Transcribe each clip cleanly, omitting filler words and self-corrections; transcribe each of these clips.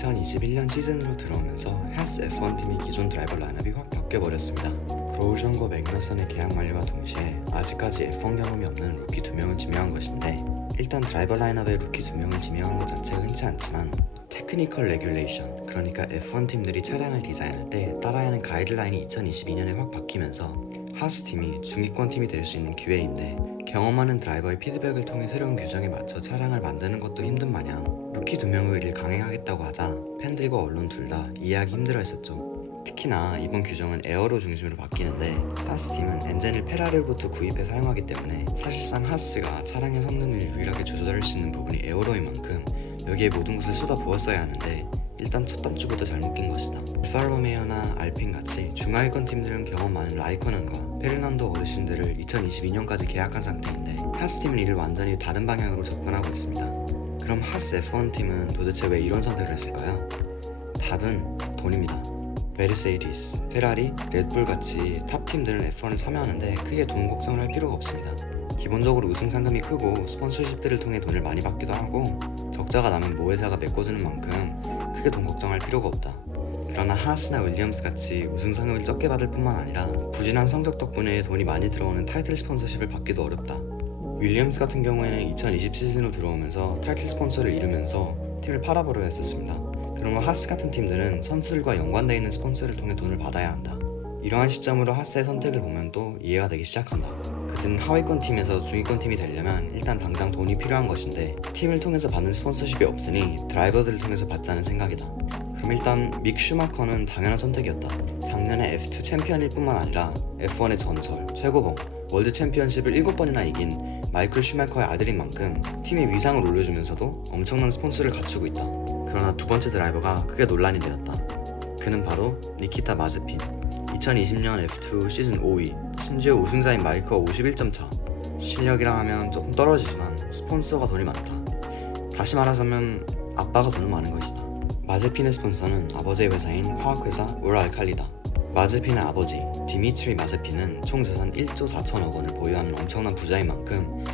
2021년 시즌으로 들어오면서 하스 F1 팀의 기존 드라이버 라인업이 확 바뀌어버렸습니다. 그로우전과 맥너슨의 계약 만료와 동시에 아직까지 F1 경험이 없는 루키 2명을 지명한 것인데, 일단 드라이버 라인업에 루키 2명을 지명한 것 자체가 흔치 않지만 테크니컬 레귤레이션, 그러니까 F1 팀들이 차량을 디자인할 때 따라야 하는 가이드라인이 2022년에 확 바뀌면서 하스 팀이 중위권 팀이 될 수 있는 기회인데, 경험 많은 드라이버의 피드백을 통해 새로운 규정에 맞춰 차량을 만드는 것도 힘든 마냥 루키 2명의 의리를 강행하겠다고 하자 팬들과 언론 둘 다 이해하기 힘들어했었죠. 특히나 이번 규정은 에어로 중심으로 바뀌는데, 하스 팀은 엔진을 페라리로부터 구입해 사용하기 때문에 사실상 하스가 차량의 성능을 유일하게 조절할 수 있는 부분이 에어로인 만큼 여기에 모든 것을 쏟아 부었어야 하는데, 일단 첫 단추부터 잘못 낀 것이다. 알파로메오나 알핀 같이 중하위권 팀들은 경험 많은 라이커넨과 페르난도 어르신들을 2022년까지 계약한 상태인데, 하스 팀은 이를 완전히 다른 방향으로 접근하고 있습니다. 그럼 하스 F1 팀은 도대체 왜 이런 선택을 했을까요? 답은 돈입니다. 메르세이디스, 페라리, 레드불 같이 탑 팀들은 F1을 참여하는데 크게 돈 걱정을 할 필요가 없습니다. 기본적으로 우승 상금이 크고 스폰서십들을 통해 돈을 많이 받기도 하고, 적자가 나면 모 회사가 메꿔주는 만큼 크게 돈 걱정할 필요가 없다. 그러나 하스나 윌리엄스 같이 우승 상금을 적게 받을 뿐만 아니라 부진한 성적 덕분에 돈이 많이 들어오는 타이틀 스폰서십을 받기도 어렵다. 윌리엄스 같은 경우에는 2020 시즌으로 들어오면서 타이틀 스폰서를 잃으면서 팀을 팔아버려야 했었습니다. 그러면 하스 같은 팀들은 선수들과 연관되어 있는 스폰서를 통해 돈을 받아야 한다. 이러한 시점으로 하스의 선택을 보면 또 이해가 되기 시작한다. 그들은 하위권 팀에서 중위권 팀이 되려면 일단 당장 돈이 필요한 것인데, 팀을 통해서 받는 스폰서십이 없으니 드라이버들을 통해서 받자는 생각이다. 그럼 일단 믹 슈마커는 당연한 선택이었다. 작년에 F2 챔피언일 뿐만 아니라 F1의 전설, 최고봉, 월드 챔피언십을 7번이나 이긴 마이클 슈마커의 아들인 만큼 팀의 위상을 올려주면서도 엄청난 스폰서를 갖추고 있다. 그러나 두 번째 드라이버가 크게 논란이 되었다. 그는 바로 니키타 마즈핀. 2020년 F2 시즌 5위, 심지어 우승자인 마이크와 51점 차. 실력이라 하면 조금 떨어지지만 스폰서가 돈이 많다. 다시 말하자면 아빠가 돈이 많은 것이다. 마즈핀의 스폰서는 아버지의 회사인 화학회사 울알칼리다. 마즈핀의 아버지 디미트리 마즈핀은 총 재산 1조 4천억 원을 보유하는 엄청난 부자인 만큼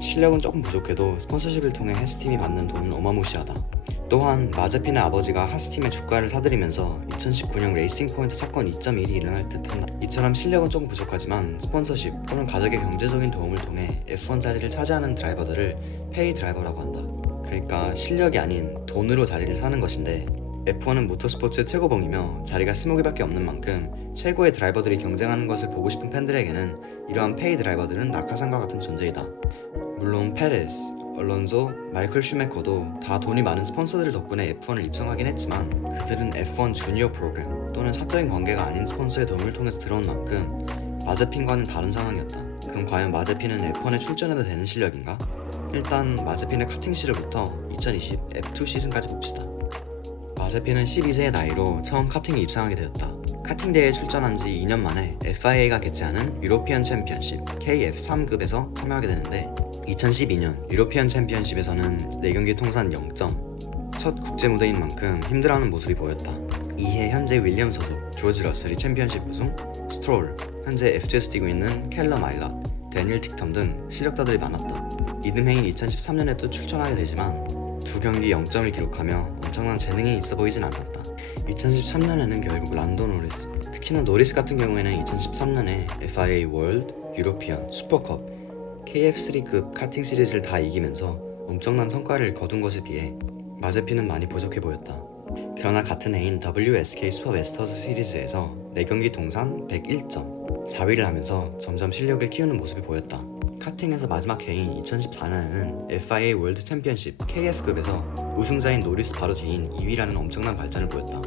실력은 조금 부족해도 스폰서십을 통해 하스팀이 받는 돈은 어마무시하다. 또한 마즈핀의 아버지가 하스팀의 주가를 사들이면서 2019년 레이싱 포인트 사건 2.1이 일어날 듯한다. 이처럼 실력은 조금 부족하지만 스폰서십 또는 가족의 경제적인 도움을 통해 F1 자리를 차지하는 드라이버들을 페이 드라이버라고 한다. 그러니까 실력이 아닌 돈으로 자리를 사는 것인데, F1은 모터스포츠의 최고봉이며 자리가 20개밖에 없는 만큼 최고의 드라이버들이 경쟁하는 것을 보고 싶은 팬들에게는 이러한 페이 드라이버들은 낙하산과 같은 존재이다. 물론 페레스, 얼론소, 마이클 슈메커도 다 돈이 많은 스폰서들 덕분에 F1을 입성하긴 했지만, 그들은 F1 주니어 프로그램 또는 사적인 관계가 아닌 스폰서의 도움을 통해서 들어온 만큼 마제핀과는 다른 상황이었다. 그럼 과연 마제핀은 F1에 출전해도 되는 실력인가? 일단 마제핀의 카팅 시절부터 2020 F2 시즌까지 봅시다. 마제핀은 12세의 나이로 처음 카팅에 입상하게 되었다. 카팅 대회에 출전한 지 2년 만에 FIA가 개최하는 유로피언 챔피언십 KF3급에서 참여하게 되는데, 2012년 유로피언 챔피언십에서는 4경기 통산 0점, 첫 국제 무대인 만큼 힘들어하는 모습이 보였다. 이해 현재 윌리엄 소속 조지 러셀이 챔피언십 우승, 스트롤, 현재 F2에서 뛰고 있는 캘럼 아일럿, 데니얼 틱텀 등 실력자들이 많았다. 이듬해인 2013년에 또 출전하게 되지만 2경기 0점을 기록하며 엄청난 재능이 있어 보이진 않았다. 2013년에는 결국 란도 노리스, 특히나 노리스 같은 경우에는 2013년에 FIA 월드, 유로피언, 슈퍼컵, KF3급 카팅 시리즈를 다 이기면서 엄청난 성과를 거둔 것에 비해 마제핀은 많이 부족해 보였다. 그러나 같은 해인 WSK 슈퍼 메스터스 시리즈에서 4경기 통산 101점, 4위를 하면서 점점 실력을 키우는 모습이 보였다. 카팅에서 마지막 해인 2014년에는 FIA 월드 챔피언십 KF급에서 우승자인 노리스 바로 뒤인 2위라는 엄청난 발전을 보였다.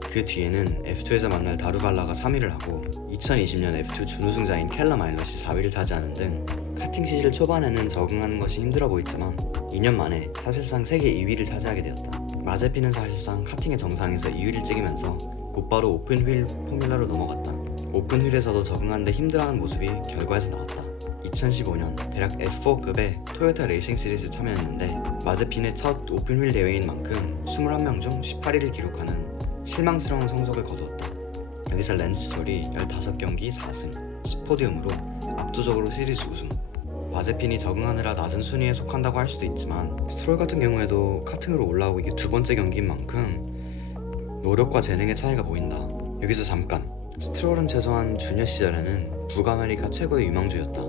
그 뒤에는 F2에서 만날 다루발라가 3위를 하고 2020년 F2 준우승자인 캘럼 아일럿이 4위를 차지하는 등 카팅 시즌 초반에는 적응하는 것이 힘들어 보였지만 2년 만에 사실상 세계 2위를 차지하게 되었다. 마제핀은 사실상 카팅의 정상에서 2위를 찍으면서 곧바로 오픈 휠 포뮬러로 넘어갔다. 오픈 휠에서도 적응하는데 힘들어하는 모습이 결과에서 나왔다. 2015년 대략 F4급의 토요타 레이싱 시리즈 참여했는데, 마제핀의 첫 오픈 휠 대회인 만큼 21명 중 18위를 기록하는 실망스러운 성적을 거두었다. 여기서 랜스 스톨이 15경기 4승, 10포디움으로 압도적으로 시리즈 우승. 마제핀이 적응하느라 낮은 순위에 속한다고 할 수도 있지만 스트롤 같은 경우에도 카팅으로 올라오고 이게 두 번째 경기인 만큼 노력과 재능의 차이가 보인다. 여기서 잠깐, 스트롤은 최소한 주니어 시절에는 북아메리카 최고의 유망주였다.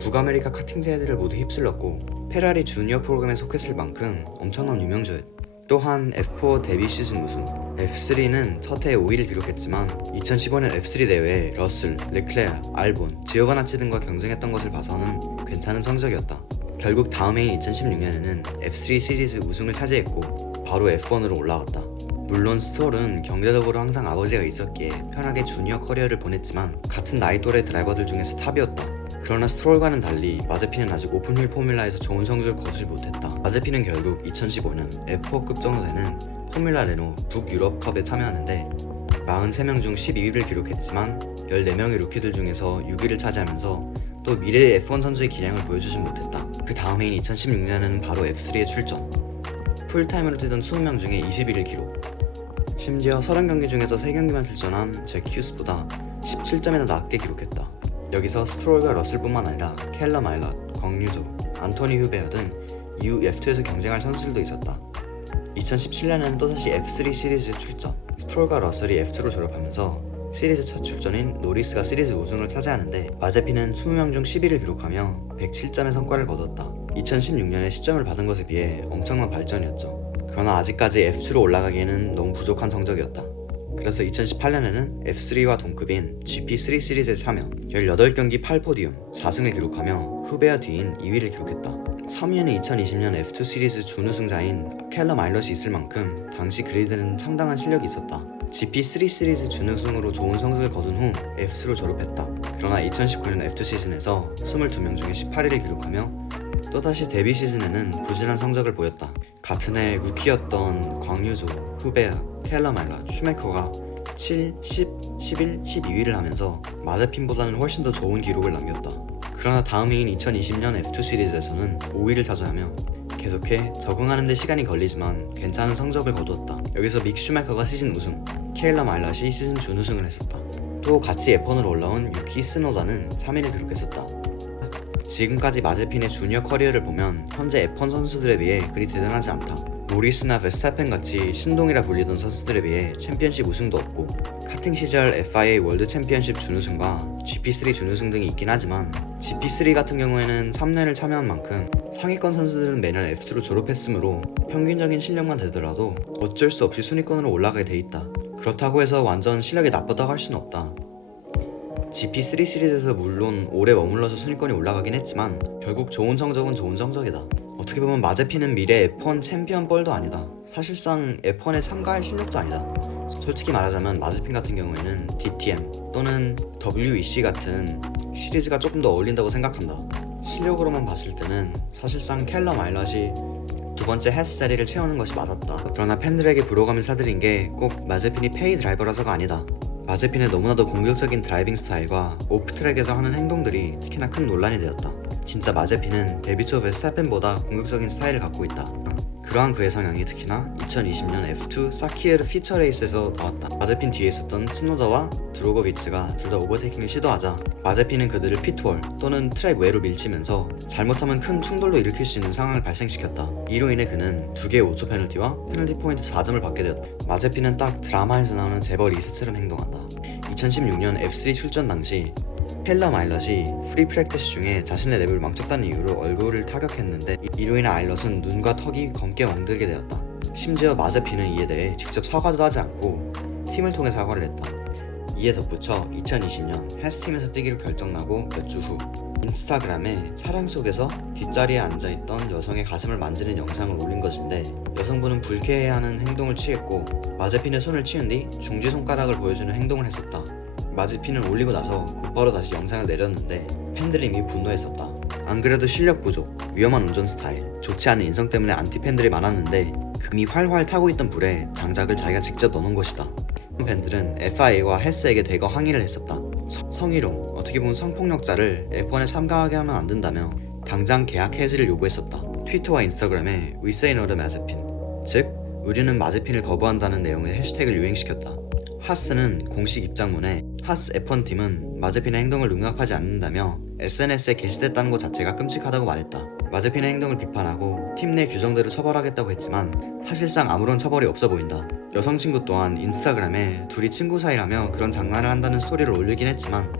북아메리카 카팅 대회들을 모두 휩쓸렀고 페라리 주니어 프로그램에 속했을 만큼 엄청난 유망주였다. 또한 F4 데뷔 시즌 우승, F3는 첫 해에 5위를 기록했지만 2015년 F3 대회에 러슬, 르클레아, 알본, 지오바나치 등과 경쟁했던 것을 봐서는 괜찮은 성적이었다. 결국 다음 해인 2016년에는 F3 시리즈 우승을 차지했고 바로 F1으로 올라갔다. 물론 스트롤은 경제적으로 항상 아버지가 있었기에 편하게 주니어 커리어를 보냈지만 같은 나이 또래 드라이버들 중에서 탑이었다. 그러나 스트롤과는 달리 마제핀은 아직 오픈휠 포뮬라에서 좋은 성적을 거두지 못했다. 마제핀은 결국 2015년 F4급 정도 되는 포뮬라 레노 북유럽컵에 참여하는데 43명 중 12위를 기록했지만 14명의 루키들 중에서 6위를 차지하면서 또 미래의 F1 선수의 기량을 보여주진 못했다. 그 다음 해인 2016년에는 바로 F3에 출전, 풀타임으로 뛰던 20명 중에 20위를 기록. 심지어 30경기 중에서 3경기만 출전한 잭 휴스보다 17점이나 낮게 기록했다. 여기서 스트롤과 러슬뿐만 아니라 켈럼 아일럿, 광유조, 안토니 휴베어 등 이후 F2에서 경쟁할 선수들도 있었다. 2017년에는 또다시 F3 시리즈에 출전, 스트롤과 러슬이 F2로 졸업하면서 시리즈 첫 출전인 노리스가 시리즈 우승을 차지하는데 마제핀은 20명 중 10위를 기록하며 107점의 성과를 거뒀다. 2016년에 10점을 받은 것에 비해 엄청난 발전이었죠. 그러나 아직까지 F2로 올라가기에는 너무 부족한 성적이었다. 그래서 2018년에는 F3와 동급인 GP3 시리즈에 참여, 18경기 8포디움, 4승을 기록하며 후베어 뒤인 2위를 기록했다. 3위에는 2020년 F2 시리즈 준우승자인 켈럼 아일럿이 있을 만큼 당시 그리드는 상당한 실력이 있었다. GP3 시리즈 준우승으로 좋은 성적을 거둔 후 F2로 졸업했다. 그러나 2019년 F2 시즌에서 22명 중에 18위를 기록하며 또다시 데뷔 시즌에는 부진한 성적을 보였다. 같은 해 루키였던 광유조, 후베어, 켈럼 아일럿, 슈메커가 7, 10, 11, 12위를 하면서 마제핀보다는 훨씬 더 좋은 기록을 남겼다. 그러나 다음 해인 2020년 F2 시리즈에서는 5위를 차지하며 계속해 적응하는 데 시간이 걸리지만 괜찮은 성적을 거두었다. 여기서 믹 슈메커가 시즌 우승, 켈럼 아일럿이 시즌 준우승을 했었다. 또 같이 F1으로 올라온 유키 스노다는 3위를 기록했었다. 지금까지 마제핀의 주니어 커리어를 보면 현재 F1 선수들에 비해 그리 대단하지 않다. 노리스나 베스타펜 같이 신동이라 불리던 선수들에 비해 챔피언십 우승도 없고 카팅 시절 FIA 월드 챔피언십 준우승과 GP3 준우승 등이 있긴 하지만 GP3 같은 경우에는 3년을 참여한 만큼 상위권 선수들은 매년 F2로 졸업했으므로 평균적인 실력만 되더라도 어쩔 수 없이 순위권으로 올라가게 돼 있다. 그렇다고 해서 완전 실력이 나쁘다고 할 수는 없다. GP3 시리즈에서 물론 오래 머물러서 순위권이 올라가긴 했지만 결국 좋은 성적은 좋은 성적이다. 어떻게 보면 마제핀은 미래 F1 챔피언 뻘도 아니다. 사실상 F1에 참가할 실력도 아니다. 솔직히 말하자면 마제핀 같은 경우에는 DTM 또는 WEC 같은 시리즈가 조금 더 어울린다고 생각한다. 실력으로만 봤을 때는 사실상 켈럼 아일럿이 두 번째 헤스 자리를 채우는 것이 맞았다. 그러나 팬들에게 불호감을 사들인 게 꼭 마제핀이 페이 드라이버라서가 아니다. 마제핀의 너무나도 공격적인 드라이빙 스타일과 오프트랙에서 하는 행동들이 특히나 큰 논란이 되었다. 진짜 마제핀은 데뷔 초 베스타펜보다 공격적인 스타일을 갖고 있다. 그러한 그의 성향이 특히나 2020년 F2 사키에르 피처 레이스에서 나왔다. 마제핀 뒤에 있었던 스노다와 드로고비츠가 둘 다 오버테이킹을 시도하자 마제핀은 그들을 pitwall 또는 트랙 외로 밀치면서 잘못하면 큰 충돌도 일으킬 수 있는 상황을 발생시켰다. 이로 인해 그는 2개의 5초 페널티와 페널티 포인트 4점을 받게 되었다. 마제핀은 딱 드라마에서 나오는 재벌 2세처럼 행동한다. 2016년 F3 출전 당시 켈럼 아일럿이 프리 프랙티스 중에 자신의 랩을 망쳤다는 이유로 얼굴을 타격했는데 이로 인해 아일럿은 눈과 턱이 검게 멍들게 되었다. 심지어 마제핀은 이에 대해 직접 사과도 하지 않고 팀을 통해 사과를 했다. 이에 덧붙여 2020년 해스팀에서 뛰기로 결정나고 몇 주 후 인스타그램에 차량 속에서 뒷자리에 앉아있던 여성의 가슴을 만지는 영상을 올린 것인데 여성분은 불쾌해하는 행동을 취했고 마제핀의 손을 치운 뒤 중지손가락을 보여주는 행동을 했었다. 마제핀은 올리고 나서 곧바로 다시 영상을 내렸는데 팬들이 이미 분노했었다. 안 그래도 실력 부족, 위험한 운전 스타일, 좋지 않은 인성 때문에 안티 팬들이 많았는데 금이 활활 타고 있던 불에 장작을 자기가 직접 넣어놓은 것이다. 팬들은 FIA와 헤스에게 대거 항의를 했었다. 성희롱, 어떻게 보면 성폭력자를 F1에 참가하게 하면 안 된다며 당장 계약 해지를 요구했었다. 트위터와 인스타그램에 We say no to 마제핀, 즉 우리는 마제핀을 거부한다는 내용의 해시태그를 유행시켰다. 하스는 공식 입장문에 하스 F1팀은 마제핀의 행동을 용납하지 않는다며 SNS에 게시됐다는 것 자체가 끔찍하다고 말했다. 마제핀의 행동을 비판하고 팀 내 규정대로 처벌하겠다고 했지만 사실상 아무런 처벌이 없어 보인다. 여성 친구 또한 인스타그램에 둘이 친구 사이라며 그런 장난을 한다는 스토리를 올리긴 했지만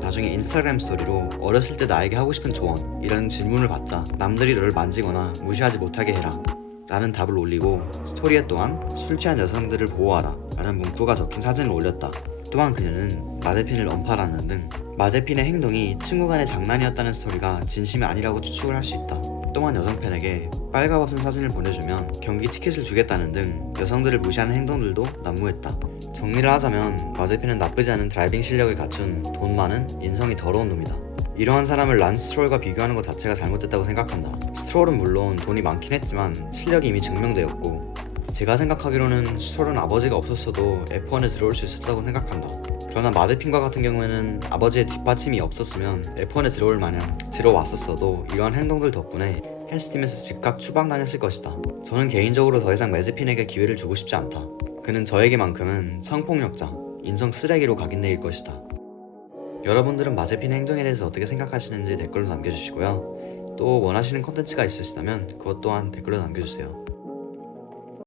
나중에 인스타그램 스토리로 어렸을 때 나에게 하고 싶은 조언 이라는 질문을 받자 남들이 너를 만지거나 무시하지 못하게 해라 라는 답을 올리고 스토리에 또한 술 취한 여성들을 보호하라 라는 문구가 적힌 사진을 올렸다. 또한 그녀는 마제핀을 언팔하는 등 마제핀의 행동이 친구 간의 장난이었다는 스토리가 진심이 아니라고 추측을 할 수 있다. 또한 여성 팬에게 빨가벗은 사진을 보내주면 경기 티켓을 주겠다는 등 여성들을 무시하는 행동들도 난무했다. 정리를 하자면 마제핀은 나쁘지 않은 드라이빙 실력을 갖춘 돈 많은 인성이 더러운 놈이다. 이러한 사람을 란스 스트롤과 비교하는 것 자체가 잘못됐다고 생각한다. 스트롤은 물론 돈이 많긴 했지만 실력이 이미 증명되었고 제가 생각하기로는 스트롤은 아버지가 없었어도 F1에 들어올 수 있었다고 생각한다. 그러나 마제핀과 같은 경우에는 아버지의 뒷받침이 없었으면 F1에 들어올 마냥 들어왔었어도 이러한 행동들 덕분에 헬스팀에서 즉각 추방당했을 것이다. 저는 개인적으로 더 이상 마제핀에게 기회를 주고 싶지 않다. 그는 저에게만큼은 성폭력자, 인성 쓰레기로 각인되일 것이다. 여러분들은 마제핀의 행동에 대해서 어떻게 생각하시는지 댓글로 남겨주시고요. 또 원하시는 컨텐츠가 있으시다면 그것 또한 댓글로 남겨주세요.